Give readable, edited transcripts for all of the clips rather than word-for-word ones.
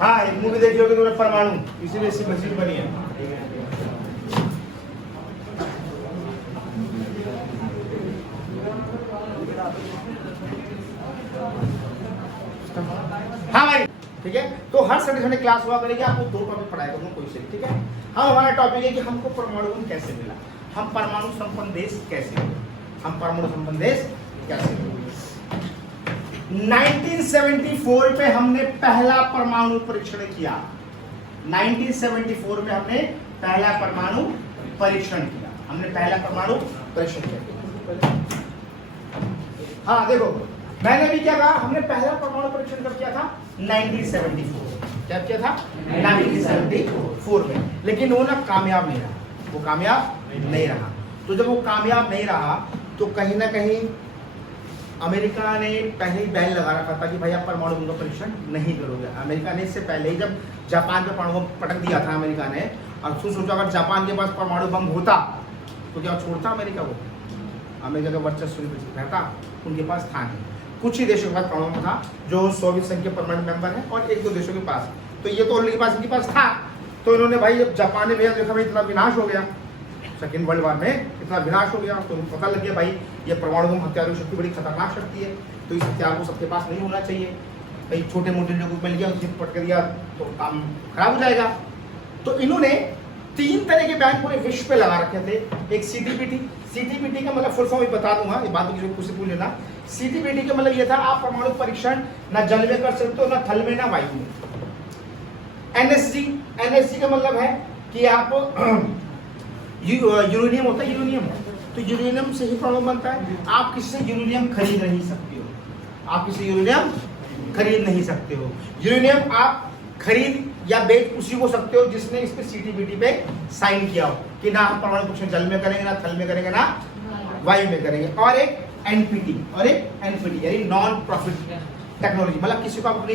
हाँ, एक मूवी देखी होगी तुमने परमाणु, इसीलिए इसकी मस्जिद बनी है। हाँ भाई, ठीक है। तो हर संडे संडे क्लास हुआ करेगी, आपको 2 टॉपिक पढ़ाया करूंगा कोई से, ठीक है। हम हमारा टॉपिक है कि हमको परमाणु बम कैसे मिला, हम परमाणु संपन्न देश कैसे हुए, हम परमाणु संपन्न देश कैसे हुए। 1974 में हमने पहला परमाणु परीक्षण किया। 1974 में हमने पहला परमाणु परीक्षण किया, हमने पहला परमाणु परीक्षण किया। हाँ देखो, मैंने भी क्या कहा, हमने पहला परमाणु परीक्षण कब किया था? 1974। क्या किया था? 1974 में। लेकिन वो ना कामयाब नहीं रहा, वो कामयाब नहीं रहा। तो जब वो कामयाब नहीं रहा तो कहीं ना कहीं अमेरिका ने पहले ही बैन लगा रखा था कि भाई आप परमाणु बम का परीक्षण नहीं करोगे। अमेरिका ने इससे पहले ही जब जापान पे परमाणु बम पटक दिया था अमेरिका ने, और फिर सोचा अगर जापान के पास परमाणु बम होता तो क्या छोड़ता अमेरिका को? अमेरिका का वर्चस्व रहता, उनके पास था नहीं। कुछ ही देशों के पास परमाणु बम था, जो सोवियत संघ के परमानेंट मेंबर है, और 1-2 देशों के पास। तो ये तो उनके पास था। तो इन्होंने भाई जब जापान ने भैया देखा भाई इतना विनाश हो गया, सेकेंड वर्ल्ड वॉर में इतना विनाश हो गया, तो उनको पता लग गया भाई ये परमाणु बम हथियारों की शक्ति बड़ी खतरनाक शक्ति है, तो इस हथियार को सबके पास नहीं होना चाहिए। भाई छोटे मोटे लोगों को मिल गया, उसे पटक दिया तो काम खराब हो जाएगा। तो इन्होंने 3 तरह के बैन पूरे विश्व पे लगा रखे थे। एक CTBT का मतलब फुल फॉर्म बता दूंगा, ये बात किसी को पूछ लेना। CTBT का मतलब ये था, आप परमाणु परीक्षण न जल में कर सकते हो, न थल में, न वायु में। NSG का मतलब है कि आप यूरेनियम होता है, यूरेनियम, तो यूरेनियम से ही परमाणु बनता है। आप किसी से यूरेनियम खरीद नहीं सकते हो, आप किसी यूरेनियम खरीद नहीं सकते हो। यूरेनियम आप खरीद या बेच उसी को सकते हो जिसने इस पे CTBT पे साइन किया हो कि ना हम परमाणु परीक्षण जल में करेंगे, ना थल में करेंगे, ना वायु में करेंगे। और एक NPT यानी नॉन प्रॉफिट टेक्नोलॉजी, मतलब किसी को अपनी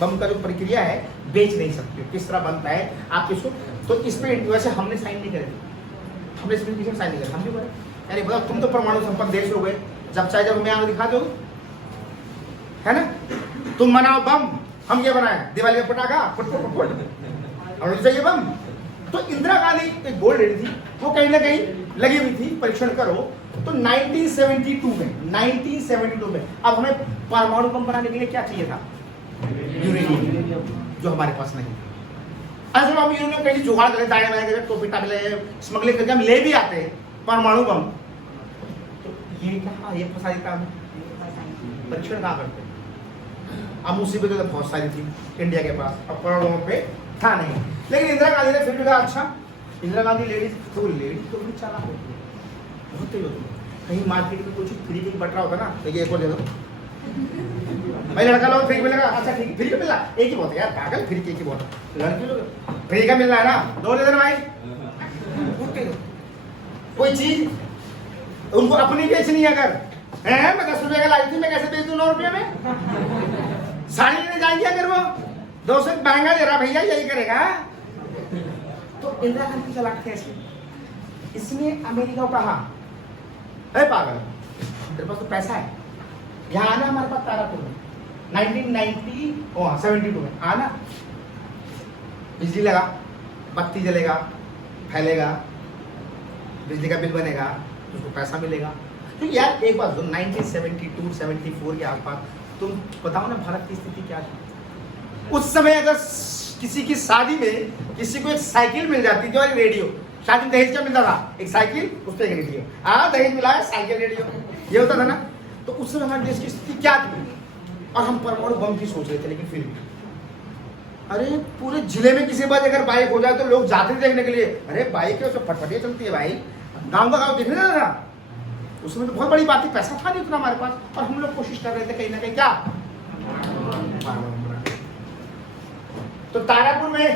बम का जो प्रक्रिया है बेच नहीं सकते हो, किस तरह बनता है आप किसको। तो इस पे वैसे हमने साइन नहीं करे, हमने इसमें किसी साइन नहीं करे, हम भी बोले अरे बताओ तुम तो परमाणु संपन्न देश हो गए, जब चाहे जब हमें आगे दिखा दो, है ना। तुम बनाओ बम, हम ये बनाए दिवाली में पटाखा फुट और चाहिए बम। तो इंदिरा गांधी एक बोल रही थी, वो कहीं ना कहीं लगी हुई थी परीक्षण करो। तो 1972 में अब हमें परमाणु बम बनाने के लिए क्या चाहिए था? यूरेनियम, जो हमारे पास नहीं। असल हम यूरेनियम कहीं जुगाड़ कर दाएं बाएं करके टोपी टाप ले स्मगलिंग करके हम ले भी आते हैं परमाणु बम। तो ये क्या, ये सारी काम परीक्षण कहाँ करते? अब मुसीबतें तो बहुत सारी थी इंडिया के पास, अब परमाणु बम पे था नहीं। लेकिन इंदिरा गांधी ने फिर भी कहा अच्छा, इंदिरा गांधी लेडीज तो भी चालाक होती है, बहुत तेज होती है। कहीं मार्केट में कुछ फ्री की बट रहा होता ना, तो ये एक और दे दो भाई, लड़का लोग फ्री मिलेगा, अच्छा ठीक है फ्री का मिला, एक ही बहुत है यार पागल, फ्री की बहुत, लड़की लोग फ्री का मिल रहा है ना, 2 दे देना भाई। कोई चीज उनको अपनी बेचनी है, अगर है मैं 10 रुपए का लाई थी, मैं कैसे बेच दूं 9 रुपये में? साड़ी लेने जाएंगे अगर वो 200 महंगा दे रहा भैया, यही करेगा। तो इंदिरा गांधी चलाक थे ऐसे, इसने अमेरिका को कहा है पागल तेरे पास तो पैसा है, यहाँ आना हमारे पास तारापुर में 1972 में आना, बिजली लगा, बत्ती जलेगा, फैलेगा, बिजली का बिल बनेगा, उसको पैसा मिलेगा। तो यार एक बात 1972-74 के आसपास तुम बताओ ना भारत की स्थिति क्या थी उस समय। अगर किसी की शादी में किसी को एक साइकिल मिल जाती थी और रेडियो, शादी में दहेज क्या मिलता था? एक साइकिल, उस पर एक रेडियो। दहेज मिला है, साइकिल, रेडियो, ये होता था ना। तो उस समय हमारे देश की स्थिति क्या थी? और हम परमाणु बम की सोच रहे थे, लेकिन फिर भी अरे पूरे जिले में किसी बात अगर बाइक हो जाए तो लोग जाते थे देखने के लिए, अरे बाइक है उसमें फटफटियाँ चलती है भाई, गाँव का गाँव देखने था। उसमें तो बहुत बड़ी बात थी, पैसा था नहीं उतना हमारे पास, और हम लोग कोशिश कर रहे थे कहीं ना कहीं क्या। तो तारापुर में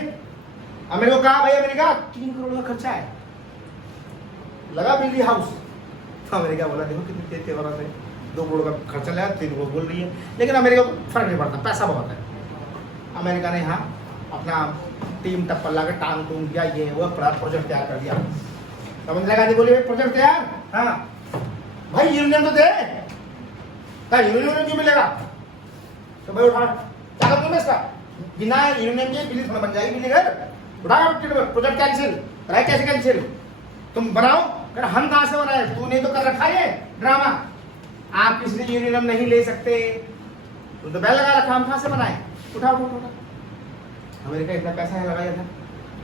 अमेरिका को कहा भाई अमेरिका 3 करोड़ का खर्चा है, लगा बिजली हाउस। तो अमेरिका बोला देखो कितनी तेज तेवर है, 2 करोड़ का खर्चा लगा, 3 करोड़ बोल रही है। लेकिन अमेरिका को फर्क नहीं पड़ता, पैसा बहुत है। अमेरिका ने यहाँ अपना टीम टप्पल ला के टांग टूंग किया, ये वो प्रोजेक्ट तैयार कर दिया। तो इंदिरा गांधी बोली प्रोजेक्ट तैयार, हाँ भाई यूनियन तो दे, यूनियन क्यों मिलेगा? तो भाई उठा क्या कर इसका बिना यूरेनियम के बिजली थोड़ा बन जाएगी, बिजली घर उठाओ, प्रोजेक्ट कैंसिल। राय कैसे कैंसिल? तुम बनाओ, कर हम कहां से बनाए, तूने तो कर रखा है ड्रामा। आप इसलिए यूरेनियम नहीं ले सकते, तुम तो बैल लगा रखा, हम कहां से बनाए? उठाओ उठाओ उठाओ। अमेरिका इतना पैसा है लगाया था,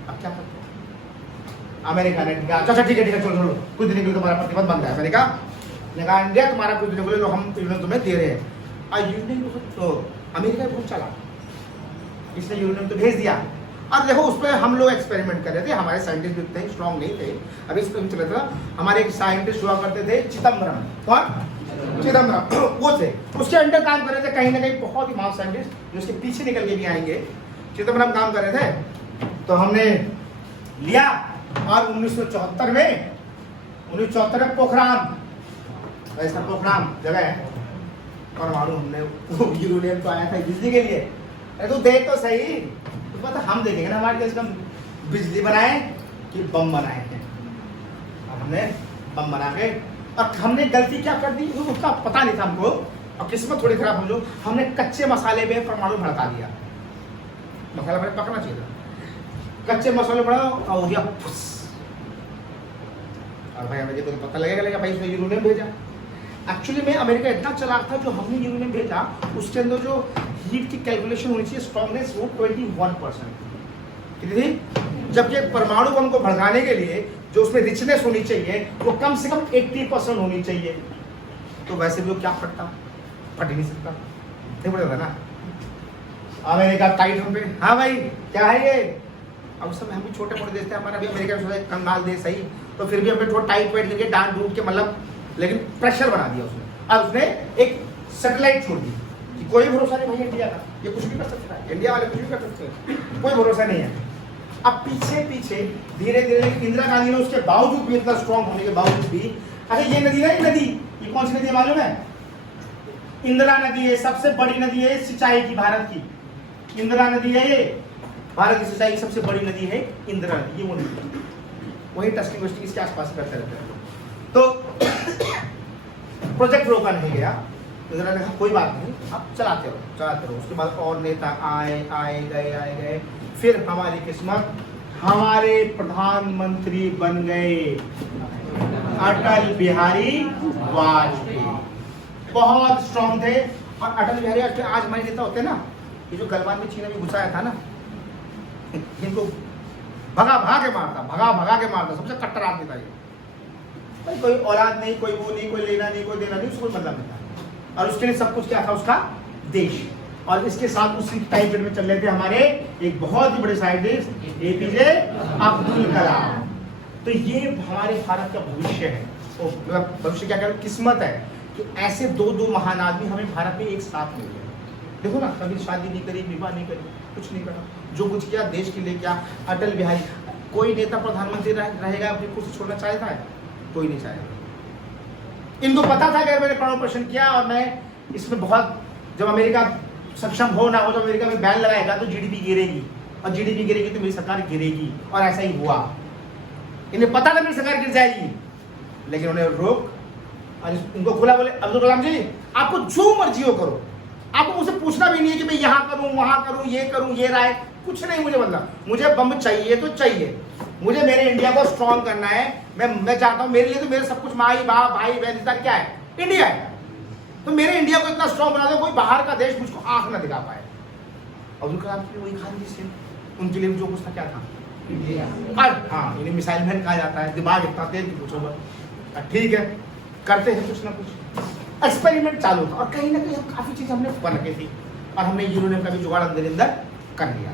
अब क्या करते हैं? अमेरिका ने कहा अच्छा ठीक है चलो चलो, कुछ दिन के लिए तुम्हारा प्रतिबंध बन है। अमेरिका ने कहा इंडिया तुम्हारा कुछ दिन के लिए हम यूरेनियम तुम्हें दे रहे हैं। यूरेनियम तो अमेरिका बहुत चला, इसने यूरेनियम तो भेज दिया। अब देखो उस पर हम लोग एक्सपेरिमेंट कर रहे थे, हमारे साइंटिस्ट भी उतने स्ट्रॉन्ग नहीं थे। अभी इस पर चला था, हमारे एक साइंटिस्ट हुआ करते थे चिदम्बरम, कौन? चिदम्बरम वो थे, उसके अंडर काम कर रहे थे कहीं ना कहीं बहुत ही महान साइंटिस्ट जो उसके पीछे निकल के भी आएंगे। चिदम्बरम काम कर रहे थे, तो हमने लिया और 1974 में पोखरान, ऐसा पोखरान जगह है, परमाणु हमने यूरेनियम तो आया था बिजली के लिए। अरे तू देख तो सही, तो पता हम देखेंगे ना हमारे देश का बिजली बनाए कि बम बनाए हैं। अब हमने बम बना के, और हमने गलती क्या कर दी उसका पता नहीं था हमको, और किस्मत थोड़ी खराब हम लोग, हमने कच्चे मसाले में परमाणु भड़का दिया। मसाला बड़े पकना चाहिए था, कच्चे मसाले बड़ा और हो गया फुस। और भाई हमें तो पता लगेगा भाई इसने यूरेनियम भेजा। एक्चुअली में अमेरिका इतना चालाक था, जो हमने यूरेनियम भेजा उसके अंदर जो हीट की कैलकुलेशन होनी चाहिए स्ट्रॉन्गनेस वो 21% कितनी थी, जबकि परमाणु बम को भड़काने के लिए जो उसमें रिचनेस होनी चाहिए वो कम से कम 80% होनी चाहिए। तो वैसे भी वो क्या फटता, फट ही नहीं सकता, नहीं पड़ेगा ना। अमेरिका टाइट हम पे, हाँ भाई क्या है ये। अब उस समय हम भी छोटे मोटे देश थे, हमारा भी अमेरिका में कंगाल देश सही, तो फिर भी हमें थोड़ा टाइट वाइट करके डांट डूट के मतलब, लेकिन प्रेशर बना दिया उसने। अब उसने एक सैटेलाइट छोड़ दी कि कोई भरोसा नहीं भाई इंडिया का, ये कुछ भी कर सकता है, इंडिया वाले कुछ भी कर सकते हैं, कोई भरोसा नहीं है। अब पीछे पीछे धीरे धीरे इंदिरा गांधी ने उसके बावजूद भी, इतना स्ट्रॉन्ग होने के बावजूद भी, अच्छा ये नदी है, नदी ये कौन सी नदी है मालूम है? इंदिरा नदी है, सबसे बड़ी नदी है सिंचाई की भारत की। इंदिरा नदी है ये, भारत की सिंचाई की सबसे बड़ी नदी है इंदिरा नदी, ये वो नदी, वही टेस्टिंग वेस्टिंग इसके आसपास करते रहते हैं। तो प्रोजेक्ट रोका नहीं गया, इंदिरा ने कहा कोई बात नहीं, आप चलाते रहो। उसके बाद और नेता आए गए, फिर हमारी किस्मत, हमारे प्रधानमंत्री बन गए अटल बिहारी वाजपेयी। बहुत स्ट्रॉन्ग थे, और अटल बिहारी वाजपेयी आज हमारे नेता होते ना, ये जो गलवान में चीन में घुसाया था ना, इनको भगा के मारता, सबसे कट्टर आदमी था ये। भाई कोई औलाद नहीं, कोई वो नहीं, कोई लेना नहीं, कोई देना नहीं, उसको कोई मतलब नहीं था। और उसके लिए सब कुछ क्या था, उसका देश। और इसके साथ उसी टाइम पीरियड में चल रहे थे हमारे एक बहुत ही बड़े साइंटिस्ट एपीजे अब्दुल कलाम। तो ये हमारे भारत का भविष्य है, मतलब भविष्य क्या करें, किस्मत है कि ऐसे दो महान आदमी हमें भारत में एक साथ मिल गए। देखो ना, कभी शादी नहीं करी, विवाह नहीं करी, कुछ नहीं करा, जो कुछ किया देश के लिए किया। अटल बिहारी, कोई नेता प्रधानमंत्री रहेगा अपनी कुर्सी छोड़ना चाहता है? कोई नहीं चाहेगा। इनको पता था कि अगर मैंने परमाणु परीक्षण किया और मैं इसमें बहुत, जब अमेरिका सक्षम हो ना हो, तो अमेरिका में बैन लगाएगा तो जीडीपी गिरेगी, और जीडीपी गिरेगी तो मेरी सरकार गिरेगी, और ऐसा ही हुआ। इन्हें पता था मेरी सरकार गिर जाएगी, लेकिन उन्हें रोक, और उनको खुला बोले अब्दुल कलाम जी आपको जो मर्जी हो करो, आपको मुझसे पूछना भी नहीं है कि मैं यहाँ करूँ वहाँ करूँ, ये करूँ ये राय, कुछ नहीं मुझे, मतलब मुझे बम चाहिए तो चाहिए, मुझे मेरे इंडिया को स्ट्रॉन्ग करना है। मैं चाहता हूँ, मेरे लिए तो मेरे सब कुछ माई बाप भाई बहन क्या है, इंडिया है। तो मेरे इंडिया को इतना स्ट्रॉन्ग बना दो कोई बाहर का देश मुझको आंख ना दिखा पाए। अब्दुल कलाम की वही खानगी से, उनके लिए जो कुछ था क्या था, हाँ इन्हें मिसाइल मैन कहा जाता है, दिमाग इतना तेज कि पूछो मत। ठीक है, करते हैं कुछ ना कुछ, एक्सपेरिमेंट चालू था, और कहीं ना कहीं काफी चीज हमने बन रखी थी, और हमने यूरेनियम का भी जुगाड़ अंदर कर लिया।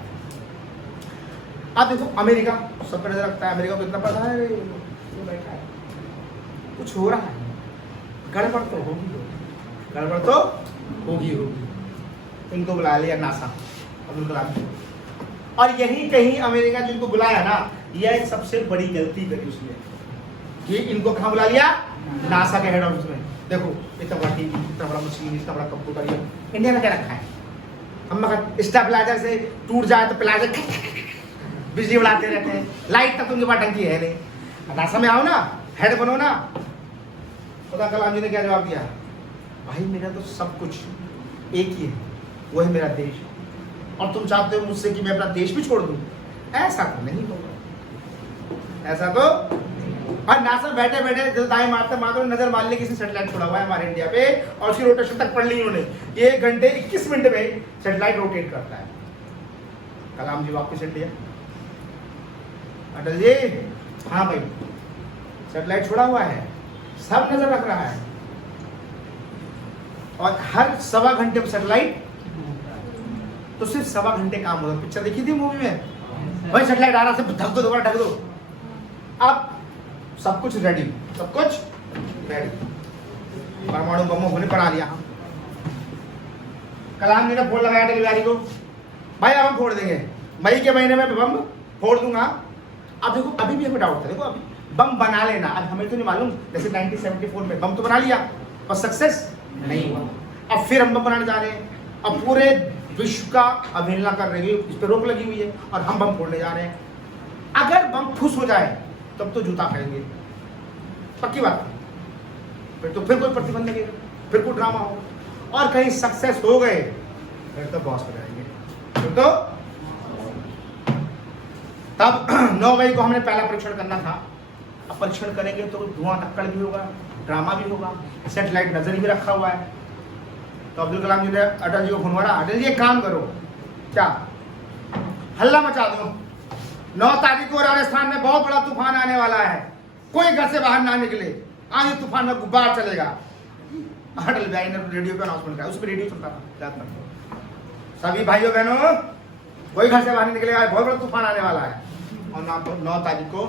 अब देखो अमेरिका सब पर नजर रखता है, अमेरिका को इतना पता है ये बैठा है, कुछ हो रहा है, गड़बड़ तो होगी। इनको बुला लिया नासा, अब्दुल कलाम, और यही कहीं अमेरिका जिनको बुलाया ना, यह सबसे बड़ी गलती करी उसने कि इनको कहाँ बुला लिया, नासा के हेड ऑफिस में। देखो इतना बड़ा टीवी, इतना बड़ा मशीन, इतना बड़ा कंप्यूटर, इंडिया में क्या रखा है? हम अगर स्टेबलाइजर से टूट जाए तो प्लाजर बिजली उड़ाते रहते हैं, लाइट तक उनके पास टंकी है नहीं। नासा में आओ ना, हेड बनो ना। खुदा कलाम जी ने क्या जवाब दिया, भाई मेरा तो सब कुछ एक ही है, वो है मेरा देश। और तुम चाहते हो मुझसे कि मैं अपना देश भी छोड़ दूं? ऐसा तो नहीं होगा, ऐसा तो। और नासा बैठे बैठे दाएं मारते मारते नजर मान ली किसी सेटेलाइट छोड़ा हुआ है हमारे इंडिया पे, और उसकी रोटेशन तक पढ़ ली उन्होंने। 1 घंटे 21 मिनट में सेटेलाइट रोटेट करता है। कलाम जी वापस इंडिया, अटल जी हाँ भाई सेटेलाइट छोड़ा हुआ है, सब नजर रख रहा है, और हर 1.25 घंटे में सेटेलाइट, तो सिर्फ 1.25 घंटे काम होगा। पिक्चर देखी थी मूवी में, भाई सेटेलाइट आ रहा है, ढक दो, दोबारा ढक दो। अब सब कुछ रेडी, सब कुछ रेडी, परमाणु बम होने बना लिया। कलाम जी ने फोन लगाया अटल बिहारी को, भाई अब हम फोड़ देंगे, मई के महीने में बम फोड़ दूंगा। अब देखो अभी भी हमें डाउट था, देखो अभी बम बना लेना, अब हमें तो नहीं मालूम, जैसे 1974 में बम तो बना लिया पर सक्सेस नहीं हुआ। अब फिर हम बम बनाने जा रहे हैं, अब पूरे विश्व का अवहेलना कर रहे हैं, इस पर रोक लगी हुई है, और हम बम फोड़ने जा रहे हैं। अगर बम फुस हो जाए तब तो जूता खाएंगे, पक्की बात। फिर तो फिर कोई प्रतिबंध लगेगा, फिर कोई ड्रामा हो, और कहीं सक्सेस हो गए फिर तो बॉस हो जाएंगे। फिर तो तब 9 मई को हमने पहला परीक्षण करना था। अब परीक्षण करेंगे तो धुआं धक्कड़ भी होगा, ड्रामा भी होगा, सेटेलाइट नजर भी रखा हुआ है। तो अब्दुल कलाम जी ने अटल जी को फोन मारा, अटल जी एक काम करो, क्या हल्ला मचा दो, 9 तारीख को राजस्थान में बहुत बड़ा तूफान आने वाला है, कोई घर से बाहर ना निकले, आंधी तूफान में गुब्बार चलेगा। अटल बिहारी ने रेडियो पे अनाउंसमेंट किया, उस पर रेडियो चलता था, सभी भाइयों बहनों कोई घर से बाहर नहीं निकलेगा, बहुत बड़ा तूफान आने वाला है। और 9 तारीख को,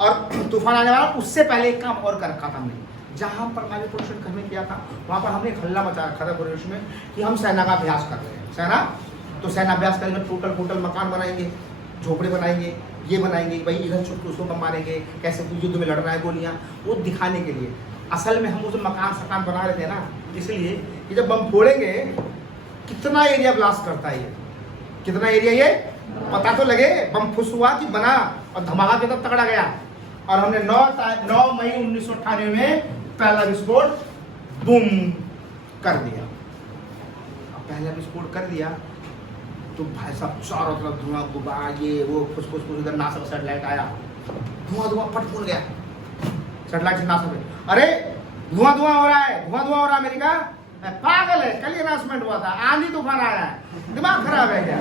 और तूफान आने वाला, उससे पहले एक काम और कर रखा था हमने, जहां परमाणु परीक्षण करने किया था वहां पर हमने एक हल्ला मचा रखा था पूरे देश में कि हम सेना का अभ्यास कर रहे हैं। सेना तो सेना अभ्यास करेंगे, टोटल मकान बनाएंगे, झोपड़े बनाएंगे, ये बनाएंगे, भाई इधर छुप उसको बम मारेंगे, कैसे युद्ध में लड़ रहा है गोलियां, वो दिखाने के लिए। असल में हम उस मकान बना रहे थे ना, इसलिए कि जब बम फोड़ेंगे कितना एरिया ब्लास्ट करता है, ये कितना एरिया, ये पता तो लगे, बम फुस हुआ कि बना, और धमाका कितना तगड़ा गया। और हमने 9 मई 1998 में पहला विस्फोट बूम कर दिया। अब पहला विस्फोट कर दिया तो भाई साहब चारों तरफ धुआं गुब्बार, ये वो फुस इधर नासा सेटेलाइट आया, धुआं फट फूल गया सेटेलाइट से नासा में, अरे धुआं हो रहा है अमेरिका पागल है, कल अनाउंसमेंट हुआ था, आंधी तूफान आया है, दिमाग खराब है क्या,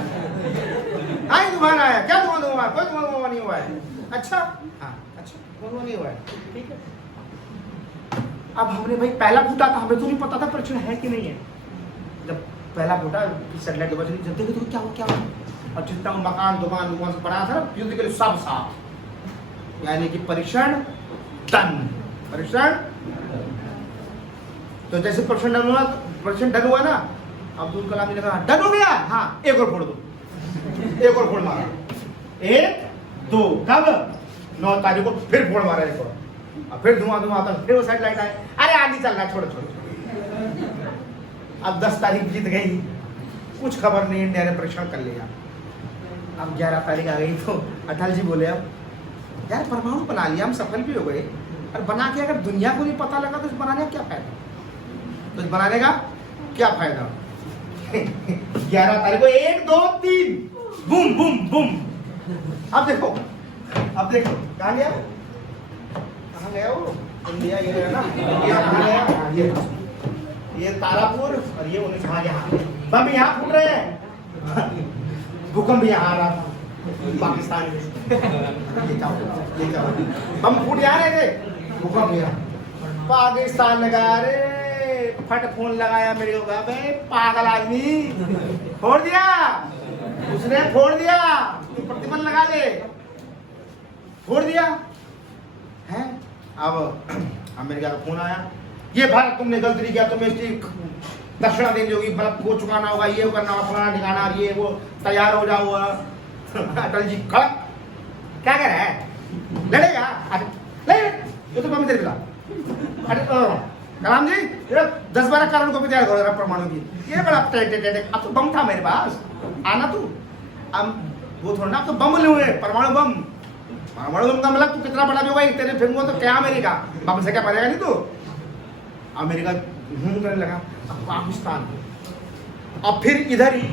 आंधी तूफान आया, क्या धुआं कोई धुआं नहीं हुआ है। अच्छा हाँ, अच्छा धुआं नहीं हुआ है, ठीक है। अब हमने भाई पहला फूटा था, हमें तो नहीं पता था परीक्षण है कि नहीं है। जब पहला फूटा सेटेलाइट जब देखे तो क्या हुआ, और जितना मकान दुकान से बना था युद्ध के लिए सब साफ, यानी कि परीक्षण डन, परीक्षण। तो जैसे परीक्षण डन हुआ ना, अब्दुल कलाम जी ने कहा डन हो गया, हाँ एक और फोड़ दो, एक और फोड़ मारा, 1 2, कब 9 तारीख को फिर फोड़ मारा एक और, फिर धुआं आता, फिर वो सेटेलाइट आए, अरे आंधी चल रहा है, छोड़ो। अब 10 तारीख जीत गई, कुछ खबर नहीं, इंडिया ने परीक्षण कर लिया। अब 11 तारीख आ गई तो अटल जी बोले, अब यार परमाणु बना लिया, हम सफल भी हो गए, और बना के अगर दुनिया को नहीं पता लगा तो इस बनाने का क्या फायदा, तो इस बनाने का क्या फायदा। 11 तारीख को 1 2 3 बूम बूम बूम। अब देखो कहाँ गया वो इंडिया, ये है ना, ये तारापुर, और ये 19 यहाँ बम यहाँ फूट रहे हैं, भूकंप यहाँ आ रहा था पाकिस्तान में, ये क्या बम फूट यहाँ रहे थे, भूकंप यहाँ पाकिस्तान लगा, अरे फट फोन लगाया मेरे को, कहा भाई पागल आदमी, फोड़ दिया उसने, फोड़ दिया, प्रतिबंध लगा ले, फोड़ दिया है। अब अमेरिका का फोन आया, ये भारत तुमने गलती नहीं किया, तुम्हें इसकी दक्षिणा देनी होगी, मतलब वो चुकाना होगा, ये करना होगा, फलाना ठिकाना, ये वो तैयार हो जाओ। अटल जी खड़क, क्या कह रहा है, लड़ेगा, ये तो बम तेरे खिलाफ। कलाम जी 10-12 कारण को भी तैयार करो परमाणु की, ये बड़ा अब तो बम था मेरे पास, आना तू, अब वो थोड़ा ना, अब तो बम ले परमाणु बम का मतलब तू कितना बड़ा भी होगा, तेरे फेंकूंगा तो क्या अमेरिका, बम से क्या मरेगा नहीं तू। अमेरिका करने लगा, अब पाकिस्तान, अब फिर इधर ही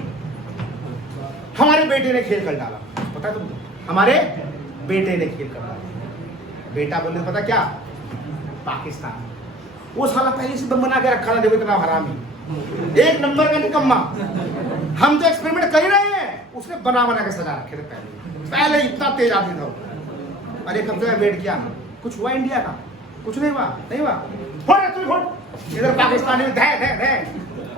हमारे बेटे ने खेल कर डाला, पता है तुमको, हमारे बेटे ने खेल कर डाला। बेटा बोले पता क्या, पाकिस्तान। वो साला पहले से बम बना के रखा था, देखो इतना हरामी, एक नंबर का निकम्मा। हम तो एक्सपेरिमेंट कर ही रहे हैं, उसने बना के सजा रखे थे पहले इतना तेज आदमी था। अरे कब तक वेट किया, कुछ हुआ इंडिया का, कुछ नहीं हुआ, नहीं हुआ। इधर पाकिस्तान में धै धै धै,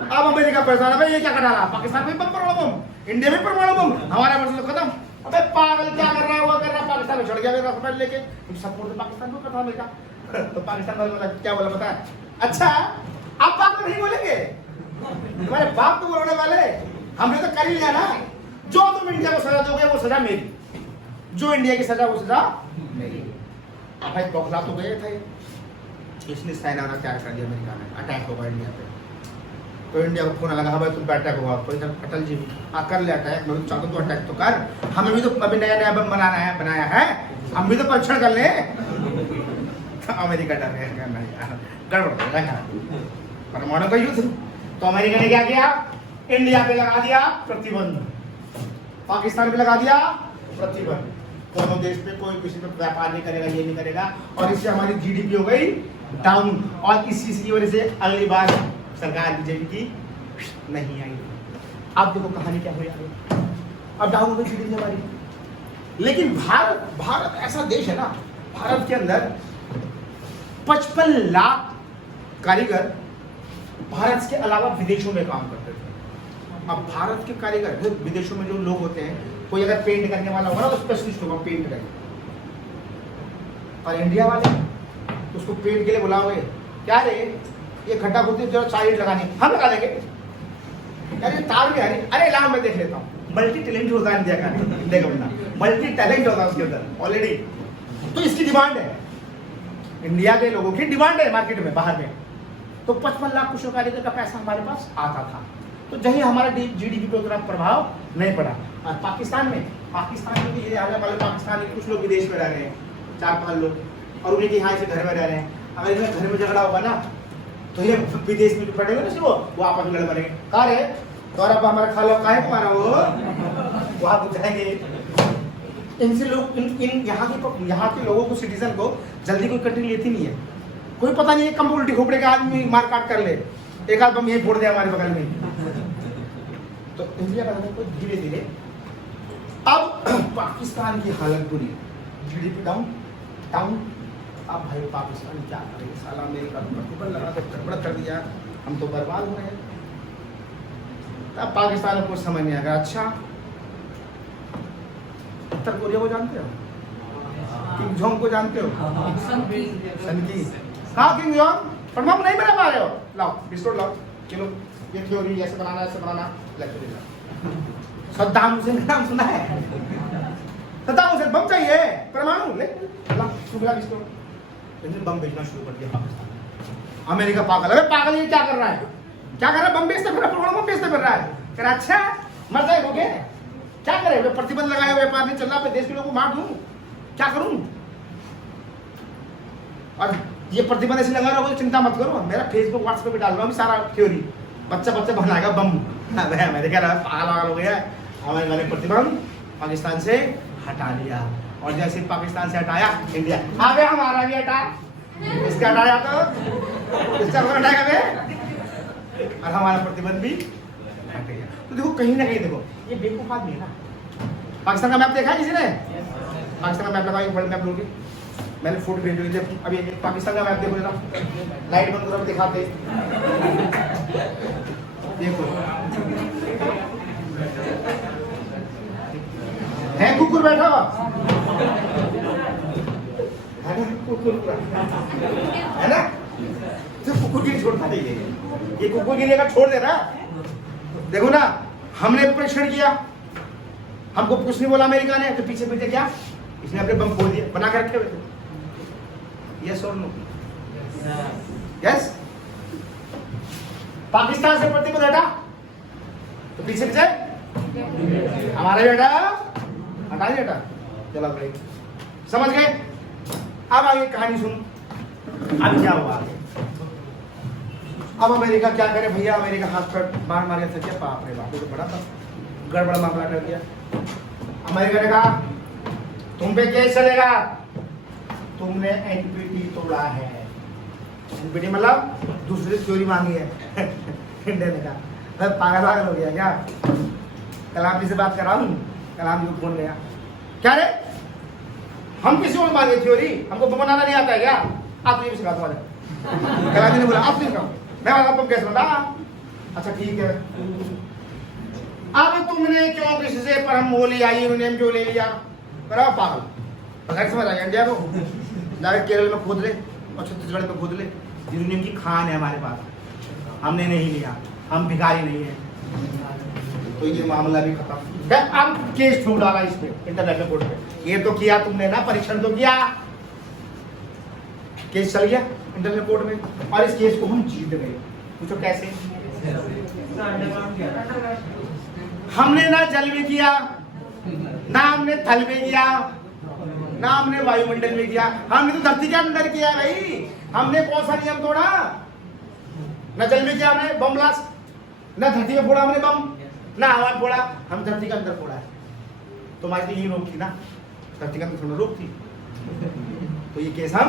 अब अमेरिका परेशान है भाई, ये क्या कर रहा है, पाकिस्तान में परमाणु बम, इंडिया में परमाणु बम, हमारा मतलब खत्म। अबे पागल क्या कर रहा है, वो कर रहा है, पाकिस्तान में चढ़ गया मेरा सफर लेके, सपोर्ट पाकिस्तान को करता अमेरिका। तो पाकिस्तान वाले क्या बोला पता है, अच्छा आप बाप नहीं बोलेंगे, तुम्हारे बाप तो बोलने वाले, हमने तो कर ही लिया ना, जो तुम इंडिया को सजा दोगे वो सजा मेरी, जो इंडिया की सजा वो सजा मेरी। अब भाई बौखला तो गए थे, इसने चाइना का क्या कर दिया, अमेरिका ने अटैक होगा इंडिया पे, तो इंडिया को फोन लगा, भाई तुम पे अटैक होगा, तो अटल जी कर ले अटैक, मैं चाहता तो अटैक तो कर, हमें भी तो अभी नया बम बनाया है, हम भी तो परीक्षण कर ले। अमेरिका डर है, गड़बड़ परमाणु का युद्ध। तो अमेरिका ने क्या किया, इंडिया पे लगा दिया प्रतिबंध, पाकिस्तान पे लगा दिया प्रतिबंध, दोनों देश पे कोई किसी पे व्यापार नहीं करेगा, ये नहीं करेगा, और इससे हमारी जीडीपी हो गई डाउन, और इस चीज की वजह से अगली बार सरकार बीजेपी की नहीं आई। अब देखो कहानी क्या हुई आगे, अब डाउन हो गई जीडीपी हमारी। लेकिन भारत ऐसा देश है ना, भारत के अंदर 55 लाख कारीगर भारत के अलावा विदेशों में काम करते थे। अब भारत के कारीगर, विदेशों में जो लोग होते हैं, कोई अगर पेंट करने वाला होगा ना तो स्पेशलिस्ट होगा पेंट करेंगे, और इंडिया वाले उसको पेंट के लिए बुलाओगे, क्या रे ये खड्डा खोदते जरा 4 ईंट लगानी, हम लगा देंगे, अरे तार भी है, अरे ला मैं देख लेता हूँ, मल्टी टैलेंट होता है इंडिया का, देखो ना मल्टी टैलेंट होता है उसके अंदर ऑलरेडी, तो इसकी डिमांड है, इंडिया के लोगों की डिमांड है मार्केट में, बाहर में। तो 55 लाख कुशल कारीगर का पैसा हमारे पास आता था, तो जहीं हमारे जीडीपी पे उतना प्रभाव नहीं पड़ा। और पाकिस्तान में भी ये हाल है, पाकिस्तान में कुछ लोग विदेश में रह रहे हैं, 4-5 लोग, और उन्हें यहाँ से घर में रह रहे हैं, अगर इनमें घर में झगड़ा होगा ना तो ये विदेश में पड़े हुए ना, वो आपस में लड़ मरेंगे, कहा रे तो अब हमारा खा लो, काहे तुम्हारा वो वहाँ बुझ जाएंगे। इनसे लोग इन यहाँ के लोगों को, सिटीजन को जल्दी कोई कंट्री लेती नहीं है, कोई पता नहीं है, कम उल्टी खोपड़े का आदमी मार काट कर ले, एक आध बम यही फोड़ दे हमारे बगल में। तो इंडिया का धीरे धीरे अब पाकिस्तान की हालत बुरी, जीडीपी डाउन। अब भाई पाकिस्तान क्या करे, साला अमेरिका तो प्रतिबंध लगा के गड़बड़ कर दिया, हम तो बर्बाद हो रहे हैं। तब पाकिस्तान को कुछ समझ नहीं आएगा। अच्छा उत्तर कोरिया को जानते हो, किम जोंग को जानते हो, कहाँ किम जोंग, परमाणु नहीं बना पा रहे हो, लाओ बिस्कुट लाओ, चलो ये थ्योरी ऐसे बनाना लेक्चर। सद्दाम हुसैन का नाम सुना है, सद्दाम हुसैन बम चाहिए, परमाणु ले बिस्कुट, बम बेचना शुरू कर दिया पाकिस्तान। अमेरिका पागल है, पागल ये क्या कर रहा है, बम बेचते फिर रहा है, परमाणु बम बेचते फिर रहा है, कह रहा अच्छा मर जाएगा, क्या करे, प्रतिबंध लगाए, व्यापार नहीं चल रहा, अपने देश के लोगों को मार दूं, क्या करूं। और ये प्रतिबंध ऐसे लगा रहा हो, चिंता मत करो, मेरा फेसबुक व्हाट्सएप पे डाल रहा हूँ सारा थ्योरी, बच्चा बनाएगा बम। अमेरिका पागल हो गया, अमेरिका ने प्रतिबंध पाकिस्तान से हटा लिया, और जैसे पाकिस्तान से हटाया, इंडिया आ गया, हमारा भी हटा, इसका हटाया तो इसका कौन हटाएगा बे, और हमारा प्रतिबंध भी हट गया। तो देखो कहीं ना कहीं देखो ये बेवकूफ आदमी है ना। पाकिस्तान का मैप देखा है किसी ने, पाकिस्तान का मैप लगाओ, वर्ल्ड मैप लोगे, मैंने फोटो भेजी हुई थी अभी, पाकिस्तान का मैप देखो जरा, लाइट बंद करो दिखाते, देखो है कुकुर बैठा हुआ है ना, तो कुकुर की छोड़ना चाहिए, ये कुकुर की जगह छोड़ देना। देखो ना, हमने परीक्षण किया, हमको कुछ नहीं बोला अमेरिका ने, तो पीछे क्या, इसने अपने बम फोड़ दिए, बना के रखे हुए थे। यस और नो, यस। पाकिस्तान से प्रतिबंध हटा तो पीछे हमारा बेटा हटा दिया, चलो भाई समझ गए। अब आगे कहानी सुन, अब क्या हुआ। अब अमेरिका क्या करे भैया, अमेरिका हाथ पर मार मार के थक गया, बाप रे बाप, तो बड़ा था, गड़बड़ मामला कर दिया। अमेरिका ने कहा तुम पे केस चलेगा, तुमने एनपीटी तोड़ा है। एनपीटी मतलब दूसरी थ्योरी मांगी है। इंडिया ने कहा पागल हो गया क्या, कलाम जी से बात कर रहा हूँ, कलाम जी को फोन गया, क्या रे हम किसी और मांगे थ्योरी, हमको बनाना नहीं आता है क्या, आप ये भी सिखा दो। कलाम जी ने बोला आप नहीं सिखाओ, मैं आपको कैसे बता। अच्छा ठीक है, अब तुमने क्यों किसी से परम वो लिया, यूनियन क्यों ले लिया, करा पागल। पकड़ समझ आ गया इंडिया को, जाकर केरल में खोद ले और छत्तीसगढ़ में खोद ले, यूनियन की खान है हमारे पास, हमने नहीं लिया, हम भिखारी नहीं है। तो ये मामला भी खत्म। अब केस ठोक डाला इस पे इंटरनेशनल कोर्ट पे, ये तो किया तुमने ना, परीक्षण तो किया, केस चल गया इंटरनेशनल कोर्ट में और इस केस को हम जीत गए। पूछो कैसे? हमने ना जल में किया, ना हमने थल में किया, ना हमने वायुमंडल में किया, हमने तो धरती के अंदर किया भाई। हमने कौन सा नियम तोड़ा? ना जल में किया हमने बम ब्लास्ट, ना धरती में फोड़ा हमने बम, ना हवा में फोड़ा, हम धरती के अंदर फोड़ा है। तुम्हारी तो यही रोक थी ना, धरती के अंदर थोड़ा रोक थी। तो ये केस हम,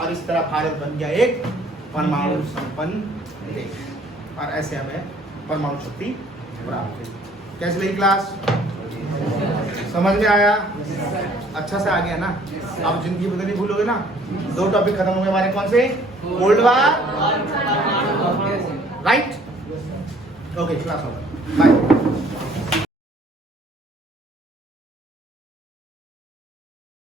और इस तरह भारत बन गया एक परमाणु संपन्न देश, और ऐसे हमें परमाणु शक्ति प्राप्त हुई। कैसे लगी क्लास? समझ में आया? अच्छा से आ गया ना? आप जिंदगी में तो नहीं भूलोगे ना? 2 टॉपिक खत्म हो गए हमारे, कौन से? Cold war, right? Okay class over, bye.